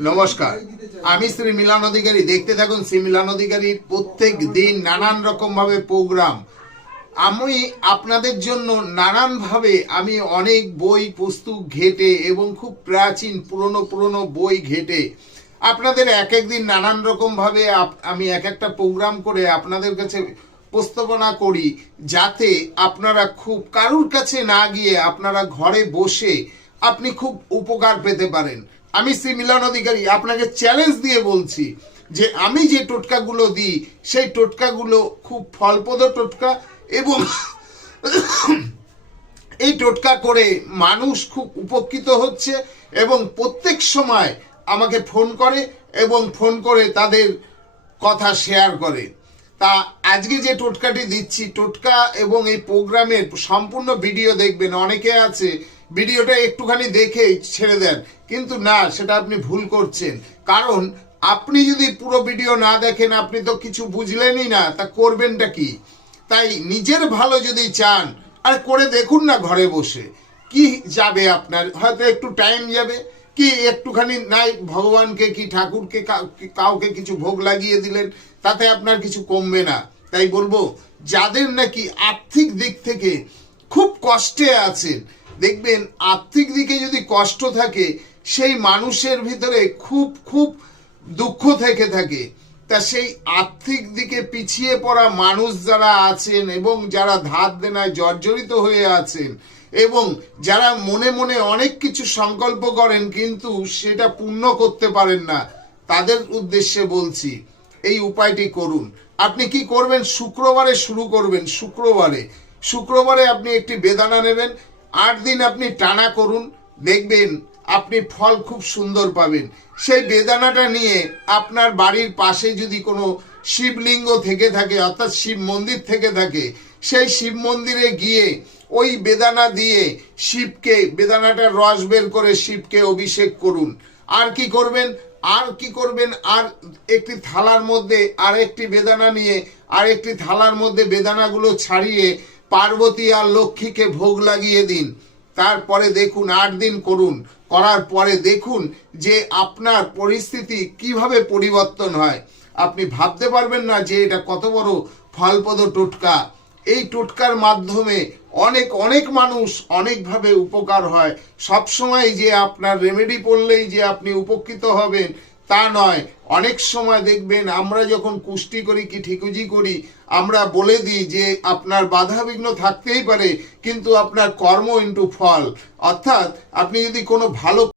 নমস্কার, আমি শ্রী মিলন অধিকারী। দেখতে থাকুন শ্রী মিলন অধিকারীর প্রত্যেক দিন নানান রকম ভাবে প্রোগ্রাম। আমি আপনাদের জন্য নানান ভাবে আমি অনেক বই পুস্তক ঘেটে এবং খুব প্রাচীন পুরনো বই ঘেটে আপনাদের এক একদিন নানান রকম ভাবে আমি এক একটা প্রোগ্রাম করে আপনাদের কাছে উপস্থাপনা করি, যাতে আপনারা খুব কারুর কাছে না গিয়ে আপনারা ঘরে বসে আপনি খুব উপকার পেতে পারেন। আমি শ্রী মিলন অধিকারী আপনাকে চ্যালেঞ্জ দিয়ে বলছি যে আমি যে টোটকাগুলো দিই সেই টোটকাগুলো খুব ফলপ্রদ টোটকা, এবং এই টোটকা করে মানুষ খুব উপকৃত হচ্ছে এবং প্রত্যেক সময় আমাকে ফোন করে এবং ফোন করে তাদের কথা শেয়ার করে। তা আজকে যে টোটকাটি দিচ্ছি, টোটকা এবং এই প্রোগ্রামের সম্পূর্ণ ভিডিও দেখবেন। অনেকে আছে ভিডিওটা একটুখানি দেখে ছেড়ে দেন, কিন্তু না, সেটা আপনি ভুল করছেন। কারণ আপনি যদি পুরো ভিডিও না দেখেন আপনি তো কিছু বুঝলেনই না, তা করবেনটা কি? তাই নিজের ভালো যদি চান আর করে দেখুন না, ঘরে বসে কি যাবে আপনার, হয়তো একটু টাইম যাবে, কি একটুখানি নাই ভগবানকে কি ঠাকুরকে কাউকে কিছু ভোগ লাগিয়ে দিলেন, তাতে আপনার কিছু কমবে না। তাই বলবো, যাদের নাকি আর্থিক দিক থেকে খুব কষ্টে আছেন, দেখবেন আর্থিক দিকে যদি কষ্ট থাকে সেই মানুষের ভিতরে খুব খুব দুঃখ থেকে থাকে। তা সেই আর্থিক দিকে পিছিয়ে পড়া মানুষ যারা আছেন এবং যারা ধার দেনায় জর্জরিত হয়ে আছেন এবং যারা মনে মনে অনেক কিছু সংকল্প করেন কিন্তু সেটা পূর্ণ করতে পারেন না, তাদের উদ্দেশ্যে বলছি এই উপায়টি করুন। আপনি কি করবেন? শুক্রবারে শুরু করবেন। শুক্রবারে আপনি একটি বেদানা নেবেন, 8 দিন আপনি টানা করুন, দেখবেন আপনি ফল খুব সুন্দর পাবেন। সেই বেদানাটা নিয়ে আপনার বাড়ির পাশে যদি কোনো শিবলিঙ্গ থেকে থাকে, অর্থাৎ শিব মন্দির থেকে থাকে, সেই শিব মন্দিরে গিয়ে ওই বেদানা দিয়ে শিবকে, বেদানাটার রস বের করে শিবকে অভিষেক করুন। আর কি করবেন? আর একটি থালার মধ্যে আর একটি বেদানা নিয়ে আর একটি থালার মধ্যে বেদানাগুলো ছাড়িয়ে পার্বতী আর লক্ষ্মীকে ভোগ লাগিয়ে দিন। তারপরে দেখুন 8 দিন করুন, করার পরে দেখুন যে আপনার পরিস্থিতি কিভাবে পরিবর্তন হয়। আপনি ভাবতে পারবেন না যে এটা কত বড় ফলপ্রদ টোটকা। এই টোটকার মাধ্যমে অনেক অনেক মানুষ অনেকভাবে উপকার হয়। সবসময় যে আপনার রেমেডি পড়লেই যে আপনি উপকৃত হবেন তা নয়। অনেক সময় দেখবেন আমরা যখন কুষ্টি করি কি ঠিকুজি করি, আমরা বলে দিই যে আপনার বাধা বিঘ্ন থাকতেই পারে, কিন্তু আপনার কর্ম ইনটু ফল, অর্থাৎ আপনি যদি কোনো ভালো